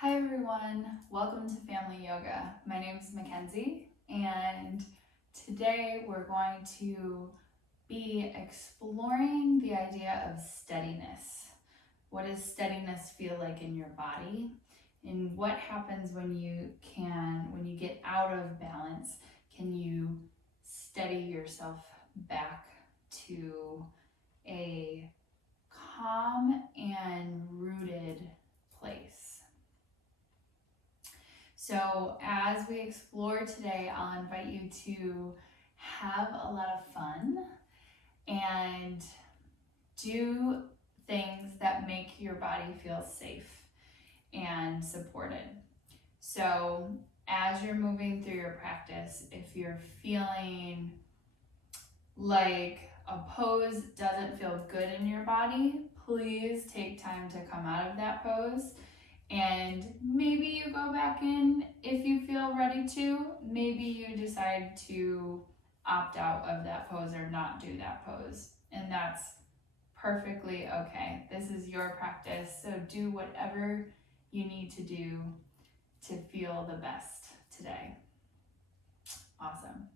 Hi everyone, welcome to Family Yoga. My name is Mackenzie and today we're going to be exploring the idea of steadiness. What does steadiness feel like in your body? And what happens when you get out of balance? Can you steady yourself back to a calm and rooted place? So as we explore today, I'll invite you to have a lot of fun and do things that make your body feel safe and supported. So as you're moving through your practice, if you're feeling like a pose doesn't feel good in your body, please take time to come out of that pose. And maybe you go back in if you feel ready to. Maybe you decide to opt out of that pose or not do that pose. And that's perfectly okay. This is your practice, so do whatever you need to do to feel the best today. Awesome.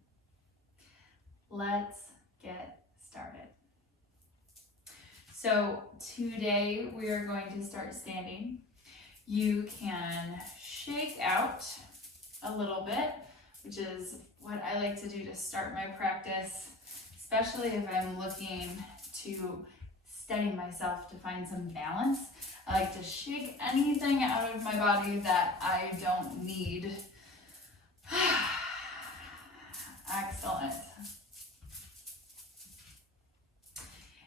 Let's get started. So today we are going to start standing. You can shake out a little bit, which is what I like to do to start my practice, especially if I'm looking to steady myself to find some balance. I like to shake anything out of my body that I don't need. Excellent.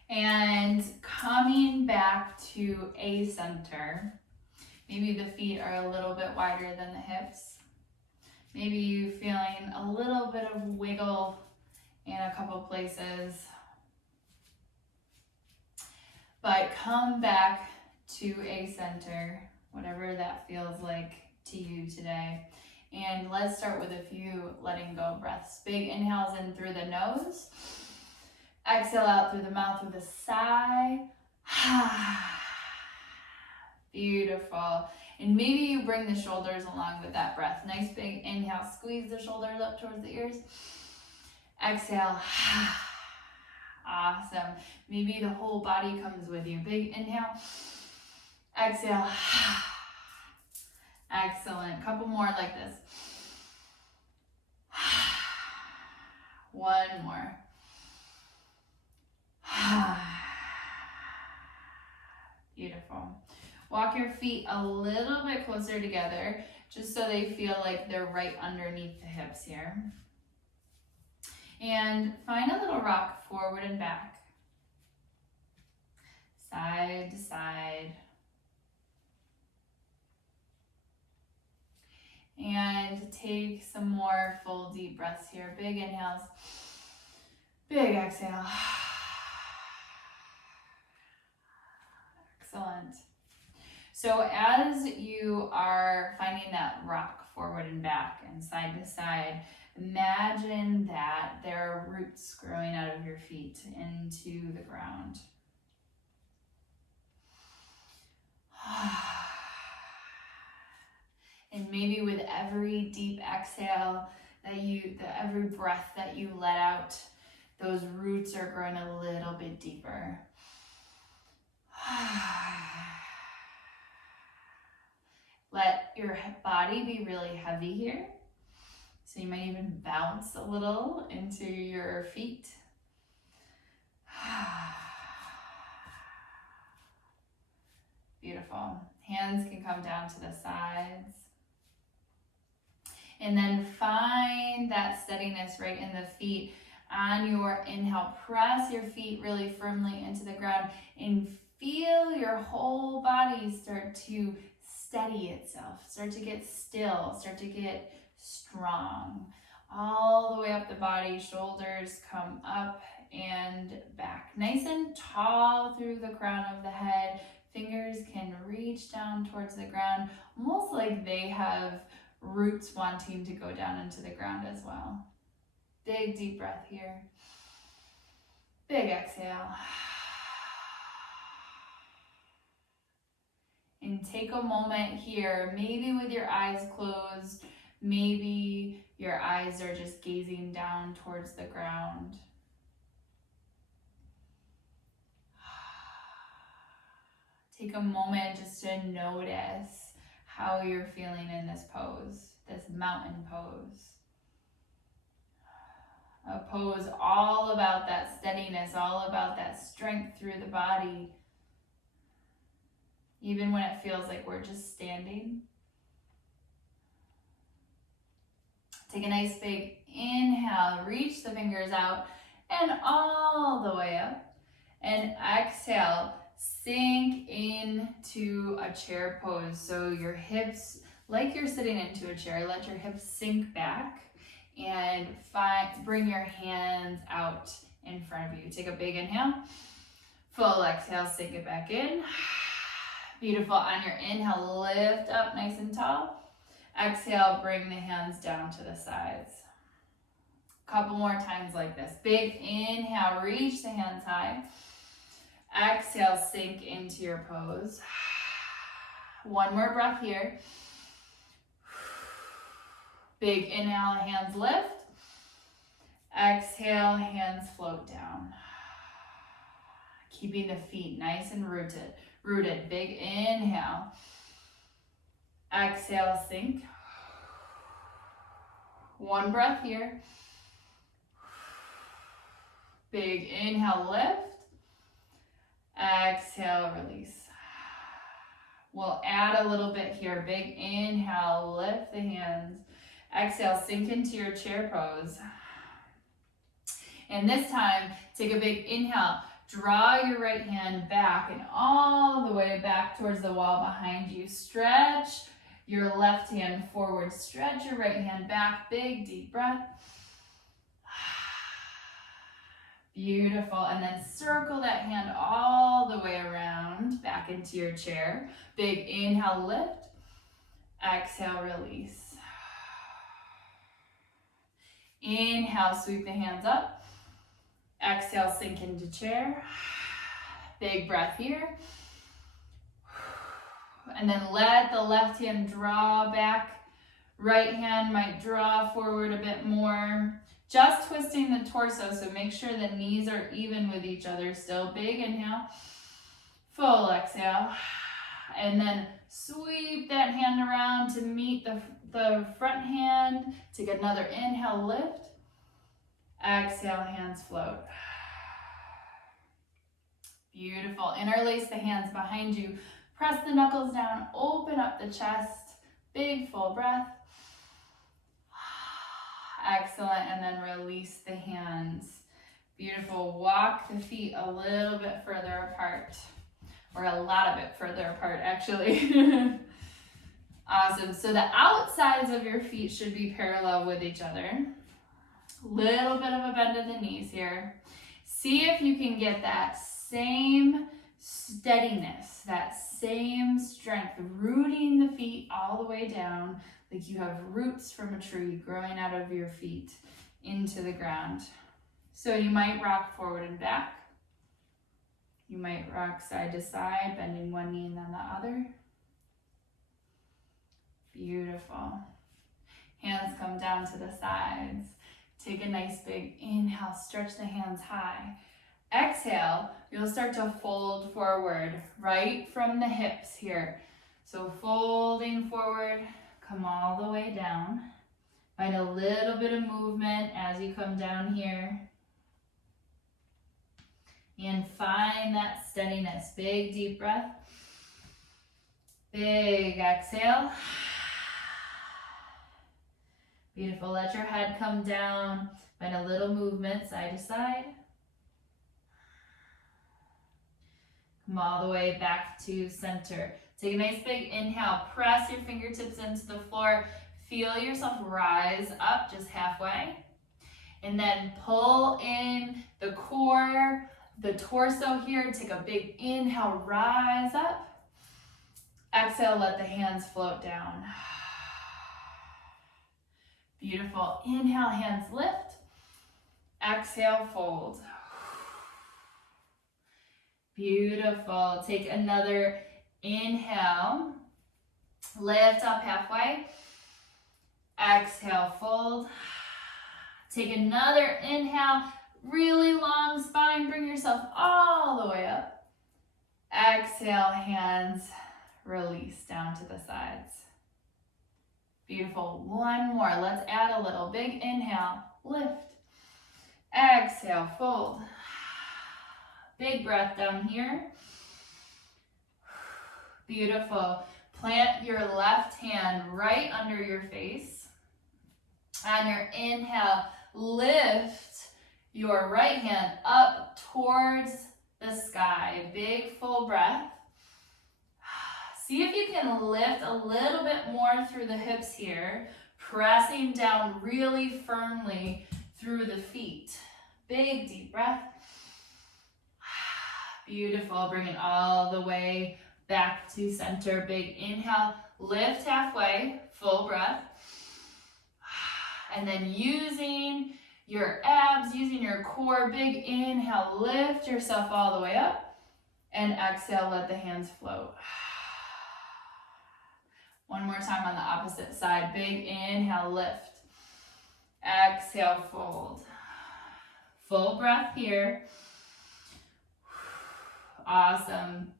And coming back to a center. Maybe the feet are a little bit wider than the hips. Maybe you feeling a little bit of wiggle in a couple places. But come back to a center, whatever that feels like to you today. And let's start with a few letting go breaths. Big inhales in through the nose. Exhale out through the mouth with a sigh. Beautiful. And maybe you bring the shoulders along with that breath. Nice big inhale, squeeze the shoulders up towards the ears. Exhale. Awesome. Maybe the whole body comes with you. Big inhale. Exhale. Excellent. Couple more like this. One more. Beautiful. Walk your feet a little bit closer together, just so they feel like they're right underneath the hips here. And find a little rock forward and back, side to side. And take some more full deep breaths here. Big inhales, big exhale. Excellent. So as you are finding that rock forward and back and side to side, imagine that there are roots growing out of your feet into the ground. And maybe with every deep exhale, every breath that you let out, those roots are growing a little bit deeper. Let your body be really heavy here. So you might even bounce a little into your feet. Beautiful. Hands can come down to the sides. And then find that steadiness right in the feet. On your inhale, press your feet really firmly into the ground and feel your whole body start to steady itself, start to get still, start to get strong. All the way up the body, shoulders come up and back. Nice and tall through the crown of the head. Fingers can reach down towards the ground, almost like they have roots wanting to go down into the ground as well. Big deep breath here. Big exhale. And take a moment here, maybe with your eyes closed, maybe your eyes are just gazing down towards the ground. Take a moment just to notice how you're feeling in this pose, this mountain pose. A pose all about that steadiness, all about that strength through the body. Even when it feels like we're just standing. Take a nice big inhale, reach the fingers out and all the way up. And exhale, sink into a chair pose. So your hips, like you're sitting into a chair, let your hips sink back and bring your hands out in front of you. Take a big inhale, full exhale, sink it back in. Beautiful. On your inhale, lift up nice and tall. Exhale, bring the hands down to the sides. A couple more times like this. Big inhale, reach the hands high. Exhale, sink into your pose. One more breath here. Big inhale, hands lift. Exhale, hands float down. Keeping the feet nice and rooted. Big inhale. Exhale, sink. One breath here. Big inhale, lift. Exhale, release. We'll add a little bit here. Big inhale, lift the hands. Exhale, sink into your chair pose. And this time, take a big inhale. Draw your right hand back and all the way back towards the wall behind you. Stretch your left hand forward. Stretch your right hand back. Big, deep breath. Beautiful. And then circle that hand all the way around back into your chair. Big inhale, lift. Exhale, release. Inhale, sweep the hands up. Exhale, sink into chair. Big breath here. And then let the left hand draw back. Right hand might draw forward a bit more. Just twisting the torso, so make sure the knees are even with each other still. Big inhale. Full exhale. And then sweep that hand around to meet the front hand. Take another inhale, lift. Exhale, hands float. Beautiful. Interlace the hands behind you. Press the knuckles down. Open up the chest. Big full breath. Excellent. And then release the hands. Beautiful. Walk the feet a little bit further apart. Or a lot of it further apart, actually. Awesome. So the outsides of your feet should be parallel with each other. Little bit of a bend in the knees here. See if you can get that same steadiness, that same strength, rooting the feet all the way down like you have roots from a tree growing out of your feet into the ground. So you might rock forward and back. You might rock side to side, bending one knee and then the other. Beautiful. Hands come down to the sides. Take a nice big inhale, stretch the hands high. Exhale, you'll start to fold forward, right from the hips here. So folding forward, come all the way down. Find a little bit of movement as you come down here. And find that steadiness. Big deep breath. Big exhale. Beautiful. Let your head come down. Find a little movement side to side. Come all the way back to center. Take a nice big inhale. Press your fingertips into the floor. Feel yourself rise up just halfway. And then pull in the core, the torso here. Take a big inhale. Rise up. Exhale. Let the hands float down. Beautiful. Inhale, hands lift. Exhale, fold. Beautiful. Take another Inhale, lift up halfway. Exhale, fold. Take another inhale, really long spine, bring yourself all the way up. Exhale, hands release down to the sides. Beautiful. One more. Let's add a little. Big inhale, lift. Exhale, fold. Big breath down here. Beautiful. Plant your left hand right under your face. On your inhale, lift your right hand up towards the sky. Big full breath. See if you can lift a little bit more through the hips here, pressing down really firmly through the feet. Big deep breath. Beautiful. Bring it all the way back to center. Big inhale, lift halfway, full breath. And then using your abs, using your core, big inhale, lift yourself all the way up. And exhale, let the hands float. One more time on the opposite side. Big inhale, lift. Exhale, fold. Full breath here. Awesome.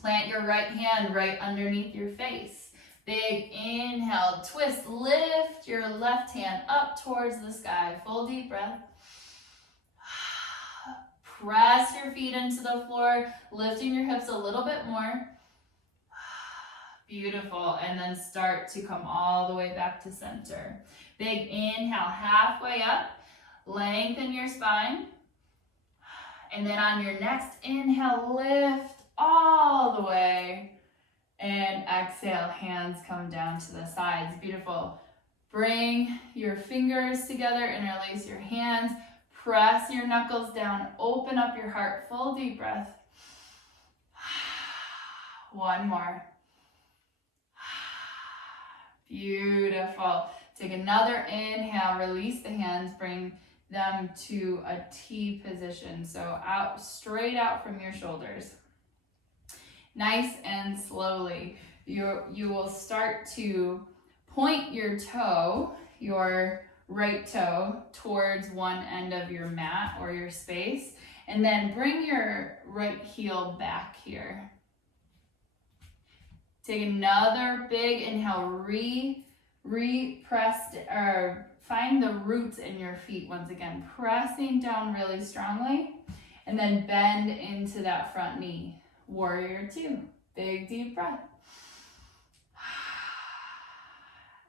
Plant your right hand right underneath your face. Big inhale, twist, lift your left hand up towards the sky. Full deep breath. Press your feet into the floor, lifting your hips a little bit more. Beautiful. And then start to come all the way back to center. Big inhale, halfway up. Lengthen your spine. And then on your next inhale, lift all the way. And exhale, hands come down to the sides. Beautiful. Bring your fingers together, interlace your hands. Press your knuckles down. Open up your heart. Full deep breath. One more. Beautiful. Take another inhale, release the hands, bring them to a T position. So out, straight out from your shoulders. Nice and slowly, you will start to point your toe, your right toe, towards one end of your mat or your space, and then bring your right heel back here. Take another big inhale, find the roots in your feet once again, pressing down really strongly, and then bend into that front knee. Warrior two, big deep breath.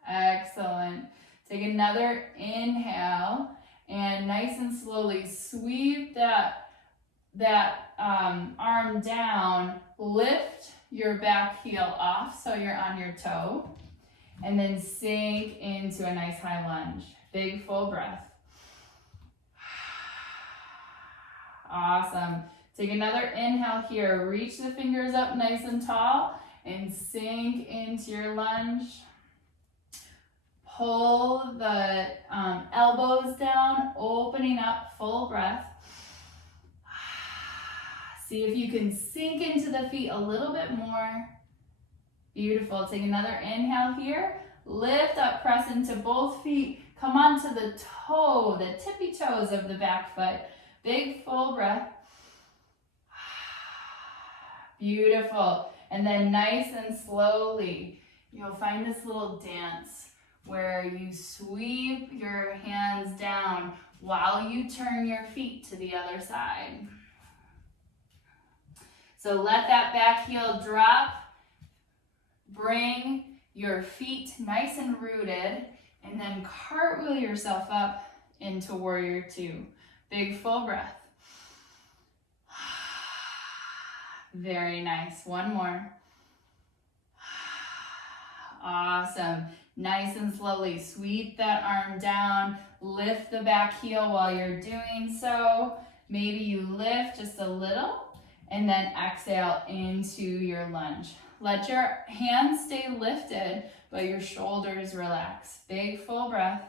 Excellent. Take another inhale, and nice and slowly sweep that arm down, lift your back heel off so you're on your toe, and then sink into a nice high lunge. Big full breath. Awesome. Take another inhale here. Reach the fingers up nice and tall and sink into your lunge. Pull the elbows down, opening up, full breath. See if you can sink into the feet a little bit more. Beautiful. Take another inhale here. Lift up, press into both feet. Come onto the toe, the tippy toes of the back foot. Big full breath. Beautiful. And then nice and slowly, you'll find this little dance where you sweep your hands down while you turn your feet to the other side. So let that back heel drop. Bring your feet nice and rooted, and then cartwheel yourself up into warrior two. Big full breath. Very nice. One more. Awesome. Nice and slowly sweep that arm down. Lift the back heel while you're doing so. Maybe you lift just a little and then exhale into your lunge. Let your hands stay lifted, but your shoulders relax. Big full breath.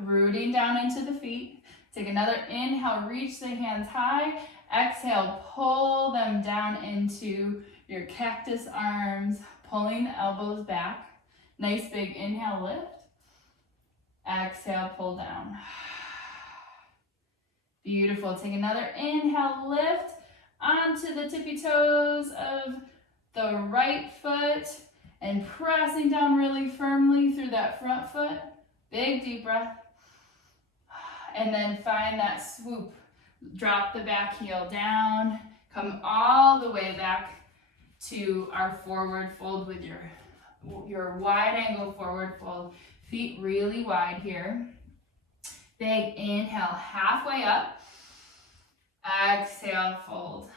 Rooting down into the feet. Take another inhale, reach the hands high. Exhale, pull them down into your cactus arms, pulling the elbows back. Nice big inhale, lift. Exhale, pull down. Beautiful. Take another inhale, lift onto the tippy toes of the right foot and pressing down really firmly through that front foot. Big deep breath. And then find that swoop. Drop the back heel down. Come all the way back to our forward fold with your wide angle forward fold. Feet really wide here. Big inhale, halfway up. Exhale, fold.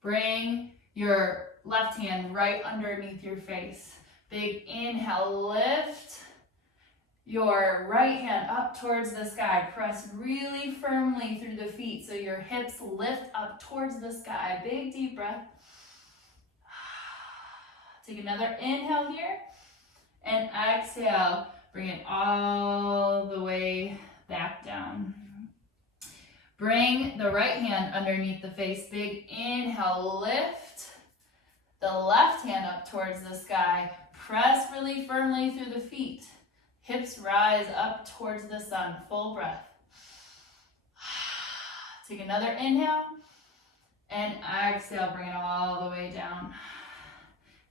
Bring your left hand right underneath your face. Big inhale, lift your right hand up towards the sky. Press really firmly through the feet so your hips lift up towards the sky. Big deep breath. Take another inhale here and exhale. Bring it all the way back down. Bring the right hand underneath the face. Big inhale, lift the left hand up towards the sky. Press really firmly through the feet. Hips rise up towards the sun. Full breath. Take another inhale and exhale. Bring it all the way down.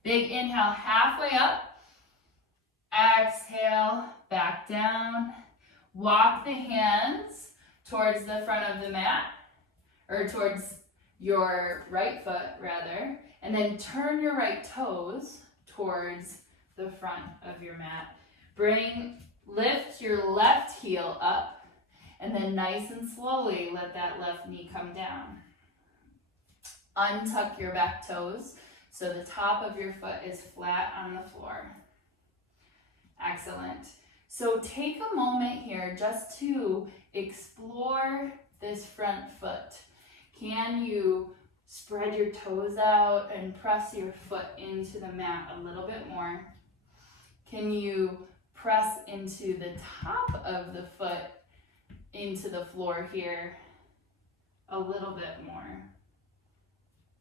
Big inhale, halfway up. Exhale, back down. Walk the hands towards the front of the mat, or towards your right foot rather, and then turn your right toes towards the front of your mat. Lift your left heel up, and then nice and slowly let that left knee come down. Untuck your back toes so the top of your foot is flat on the floor. Excellent. So take a moment here just to explore this front foot. Can you spread your toes out and press your foot into the mat a little bit more? Can you press into the top of the foot into the floor here a little bit more?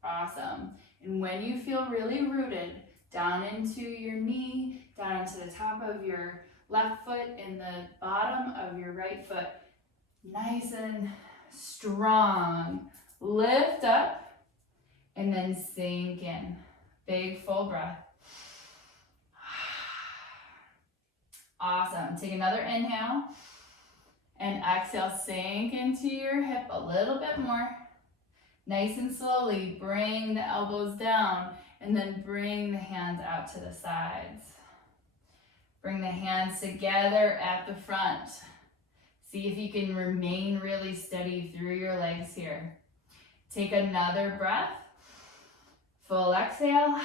Awesome. And when you feel really rooted, down into your knee, down into the top of your left foot and the bottom of your right foot, nice and strong. Lift up and then sink in. Big full breath. Awesome. Take another inhale and exhale, sink into your hip a little bit more. Nice and slowly bring the elbows down and then bring the hands out to the sides. Bring the hands together at the front. See if you can remain really steady through your legs here. Take another breath. Full exhale.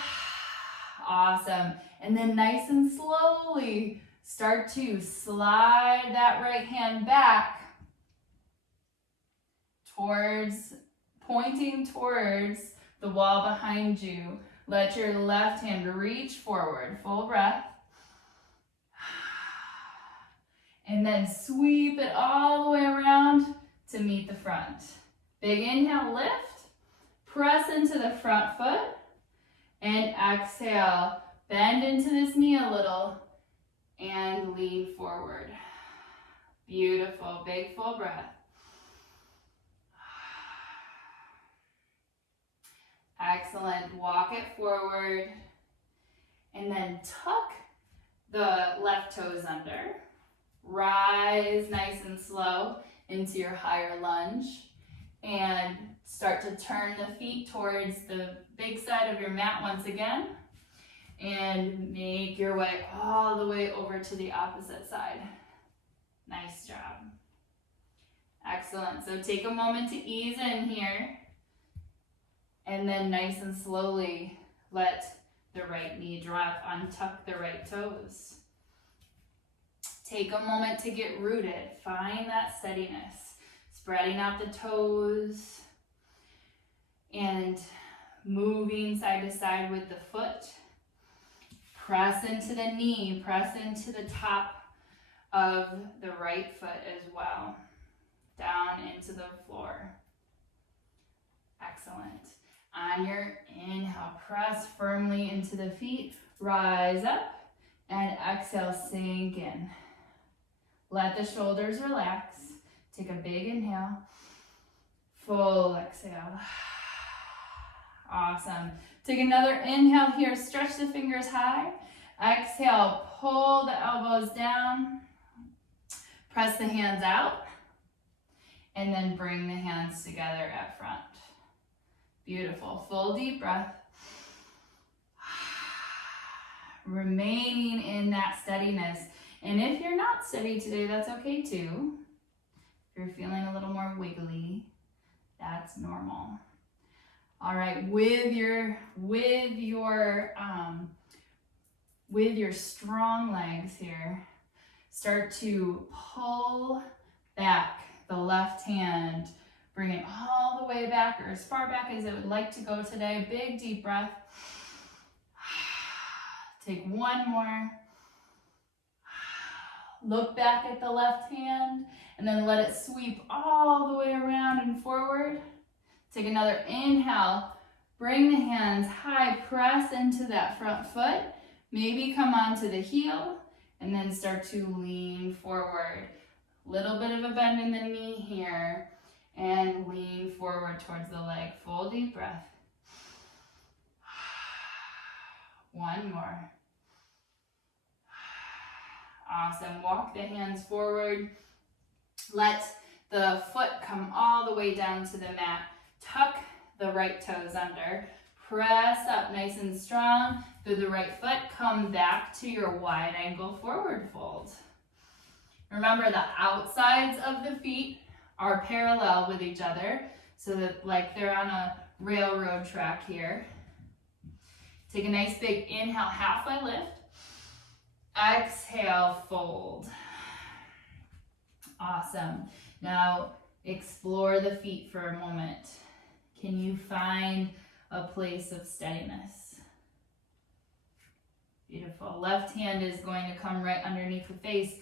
Awesome. And then nice and slowly start to slide that right hand back pointing towards the wall behind you. Let your left hand reach forward. Full breath. And then sweep it all the way around to meet the front. Big inhale, lift. Press into the front foot. And exhale. Bend into this knee a little. And lean forward. Beautiful. Big full breath. Excellent. Walk it forward. And then tuck the left toes under. Rise nice and slow into your higher lunge. And start to turn the feet towards the big side of your mat once again. And make your way all the way over to the opposite side. Nice job. Excellent. So take a moment to ease in here. And then nice and slowly let the right knee drop, untuck the right toes. Take a moment to get rooted. Find that steadiness. Spreading out the toes and moving side to side with the foot. Press into the knee, press into the top of the right foot as well. down into the floor. Excellent. On your inhale, press firmly into the feet, rise up, and exhale, sink in. Let the shoulders relax. Take a big inhale, full exhale. Awesome. Take another inhale here, stretch the fingers high. Exhale, pull the elbows down. Press the hands out, and then bring the hands together at front. Beautiful. Full deep breath. Remaining in that steadiness. And if you're not steady today, that's okay too. If you're feeling a little more wiggly, that's normal. All right, with your strong legs here, start to pull back the left hand. Bring it all the way back, or as far back as it would like to go today. Big deep breath. Take one more. Look back at the left hand, and then let it sweep all the way around and forward. Take another inhale. Bring the hands high, press into that front foot. Maybe come onto the heel, and then start to lean forward. Little bit of a bend in the knee here, and lean forward towards the leg. Full deep breath. One more. Awesome. Walk the hands forward. Let the foot come all the way down to the mat. Tuck the right toes under. Press up nice and strong through the right foot. Come back to your wide angle forward fold. Remember, the outsides of the feet are parallel with each other, so that like they're on a railroad track here. Take a nice big inhale, halfway lift. Exhale, fold. Awesome. Now explore the feet for a moment. Can you find a place of steadiness? Beautiful. Left hand is going to come right underneath the face.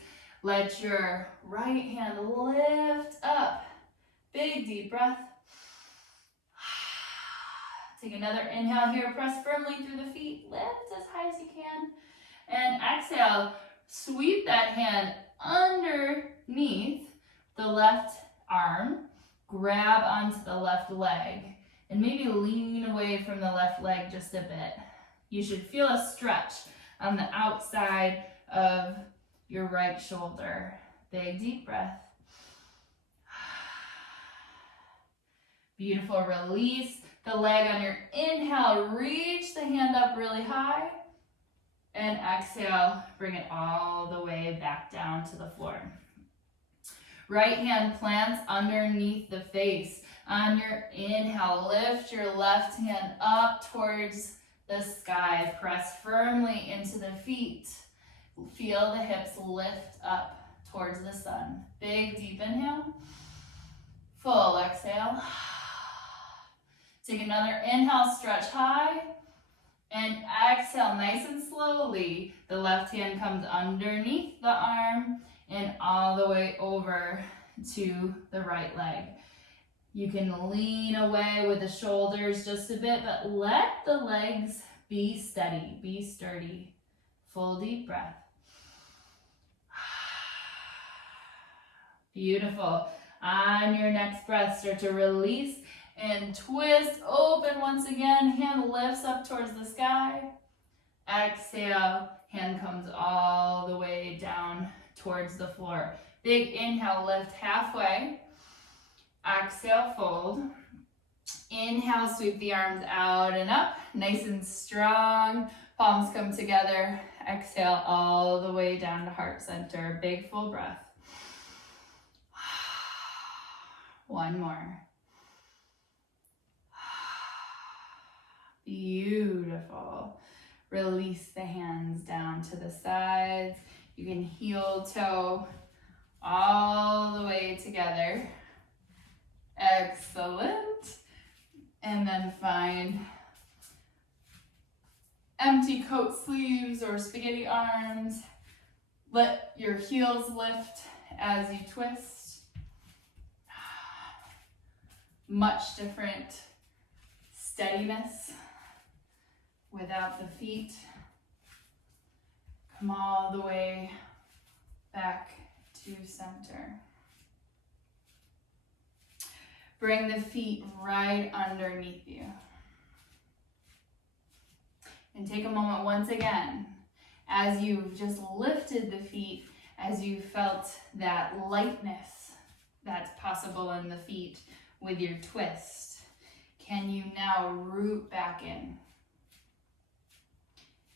Let your right hand lift up. Big deep breath. Take another inhale here. Press firmly through the feet. Lift as high as you can. And exhale. Sweep that hand underneath the left arm. Grab onto the left leg. And maybe lean away from the left leg just a bit. You should feel a stretch on the outside of your right shoulder. Big deep breath. Beautiful. Release the leg on your inhale. Reach the hand up really high. And exhale, bring it all the way back down to the floor. Right hand plants underneath the face. On your inhale, lift your left hand up towards the sky. Press firmly into the feet. Feel the hips lift up towards the sun. Big deep inhale. Full exhale. Take another inhale, stretch high. And exhale, nice and slowly. The left hand comes underneath the arm and all the way over to the right leg. You can lean away with the shoulders just a bit, but let the legs be steady, be sturdy. Full deep breath. Beautiful. On your next breath, start to release and twist open once again. Hand lifts up towards the sky. Exhale, hand comes all the way down towards the floor. Big inhale, lift halfway. Exhale, fold. Inhale, sweep the arms out and up. Nice and strong. Palms come together. Exhale all the way down to heart center. Big full breath. One more. Beautiful. Release the hands down to the sides. You can heel toe all the way together. Excellent. And then find empty coat sleeves or spaghetti arms. Let your heels lift as you twist. much different steadiness without the feet. Come all the way back to center. Bring the feet right underneath you. And take a moment once again, as you've just lifted the feet, as you felt that lightness that's possible in the feet with your twist. Can you now root back in?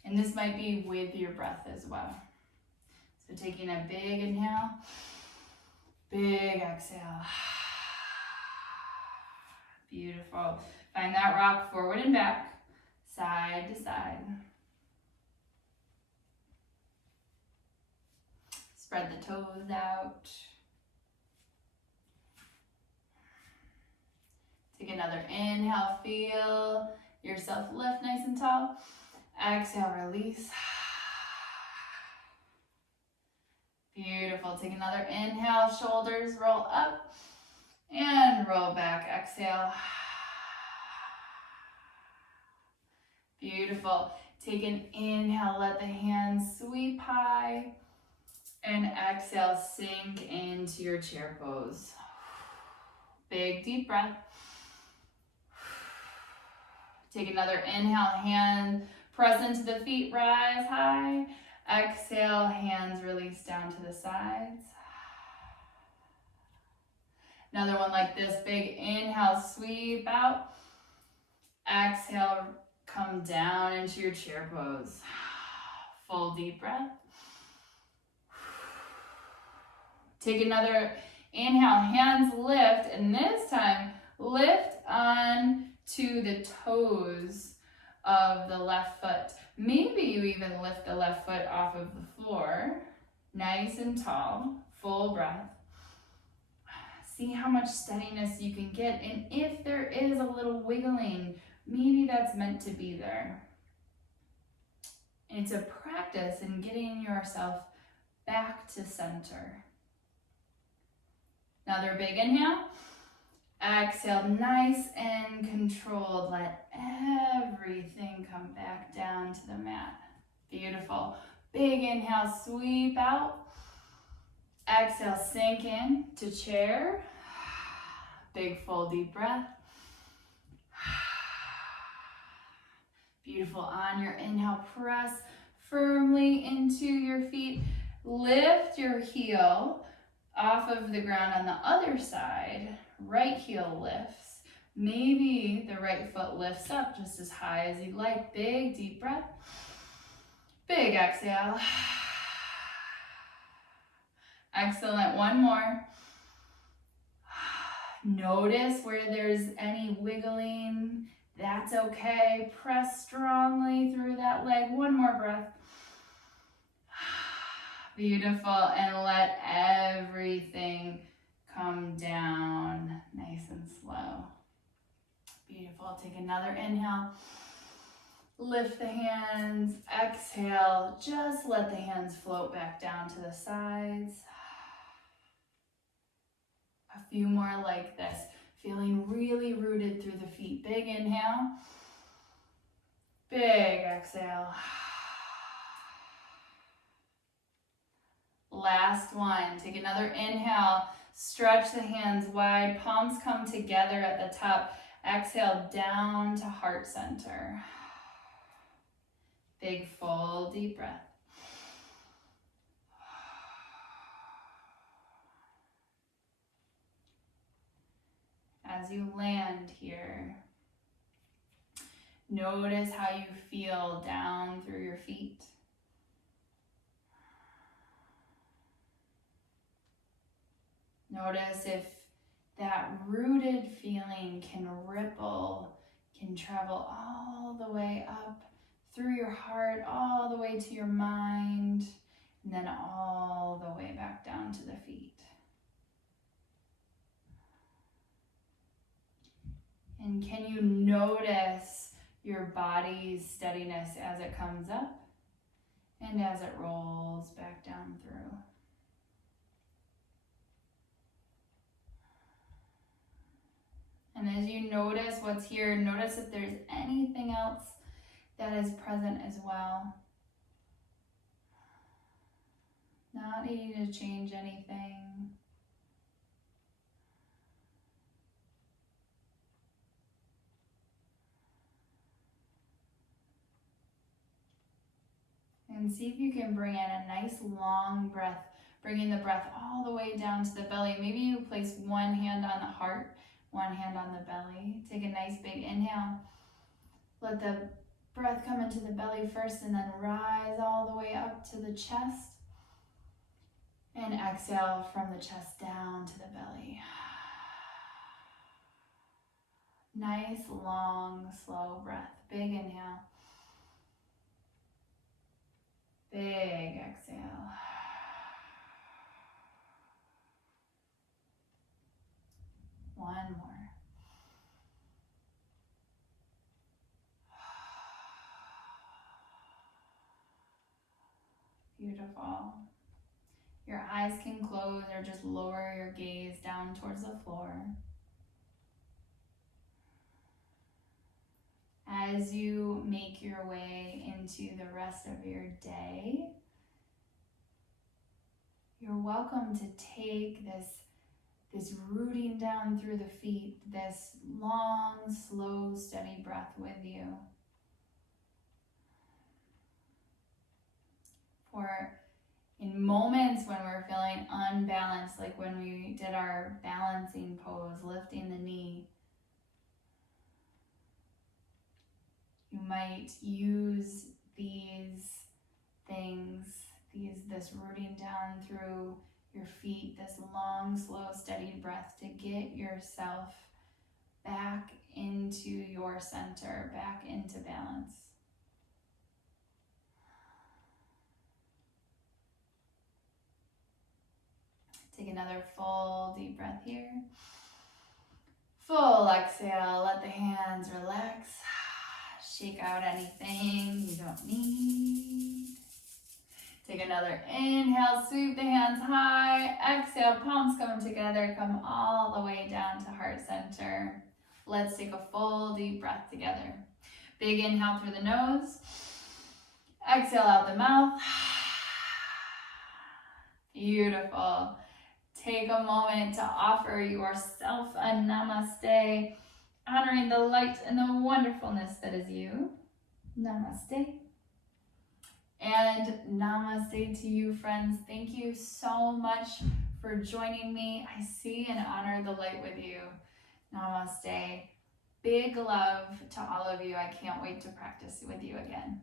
And this might be with your breath as well. So taking a big inhale, big exhale. Beautiful. Find that rock forward and back, side to side. Spread the toes out. Take another inhale, feel yourself lift nice and tall. Exhale, release. Beautiful. Take another inhale, shoulders roll up and roll back. Exhale. Beautiful. Take an inhale, let the hands sweep high. And exhale, sink into your chair pose. Big deep breath. Take another inhale, hand press into the feet, rise high. Exhale, hands release down to the sides. Another one like this, big inhale, sweep out. Exhale, come down into your chair pose. Full deep breath. Take another inhale, hands lift, and this time lift on to the toes of the left foot. Maybe you even lift the left foot off of the floor. Nice and tall, full breath. See how much steadiness you can get, and if there is a little wiggling, maybe that's meant to be there. It's a practice in getting yourself back to center. Another big inhale. Exhale, nice and controlled. Let everything come back down to the mat. Beautiful. Big inhale, sweep out. Exhale, sink in to chair. Big full deep breath. Beautiful. On your inhale, press firmly into your feet. Lift your heel off of the ground on the other side. Right heel lifts. Maybe the right foot lifts up just as high as you'd like. Big deep breath. Big exhale. Excellent. One more. Notice where there's any wiggling. That's okay. Press strongly through that leg. One more breath. Beautiful. And let everything come down nice and slow. Beautiful. Take another inhale. Lift the hands. Exhale. Just let the hands float back down to the sides. A few more like this. Feeling really rooted through the feet. Big inhale. Big exhale. Last one. Take another inhale. Stretch the hands wide. Palms come together at the top. Exhale down to heart center. Big full deep breath. As you land here, notice how you feel down through your feet. Notice if that rooted feeling can ripple, can travel all the way up through your heart, all the way to your mind, and then all the way back down to the feet. And can you notice your body's steadiness as it comes up and as it rolls back down through? And as you notice what's here, notice if there's anything else that is present as well. Not needing to change anything. And see if you can bring in a nice long breath, bringing the breath all the way down to the belly. Maybe you place one hand on the heart, one hand on the belly. Take a nice big inhale. Let the breath come into the belly first and then rise all the way up to the chest. And exhale from the chest down to the belly. Nice, long, slow breath. Big inhale. Big exhale. One more. Beautiful. Your eyes can close or just lower your gaze down towards the floor. As you make your way into the rest of your day, you're welcome to take this rooting down through the feet, this long, slow, steady breath with you. For in moments when we're feeling unbalanced, like when we did our balancing pose, lifting the knee, you might use these things, this rooting down through your feet, this long, slow, steady breath to get yourself back into your center, back into balance. Take another full deep breath here. Full exhale, let the hands relax. Shake out anything you don't need. Take another inhale, sweep the hands high. Exhale, palms come together, come all the way down to heart center. Let's take a full deep breath together. Big inhale through the nose. Exhale out the mouth. Beautiful. Take a moment to offer yourself a namaste, honoring the light and the wonderfulness that is you. Namaste. And namaste to you, friends. Thank you so much for joining me. I see and honor the light with you. Namaste. Big love to all of you. I can't wait to practice with you again.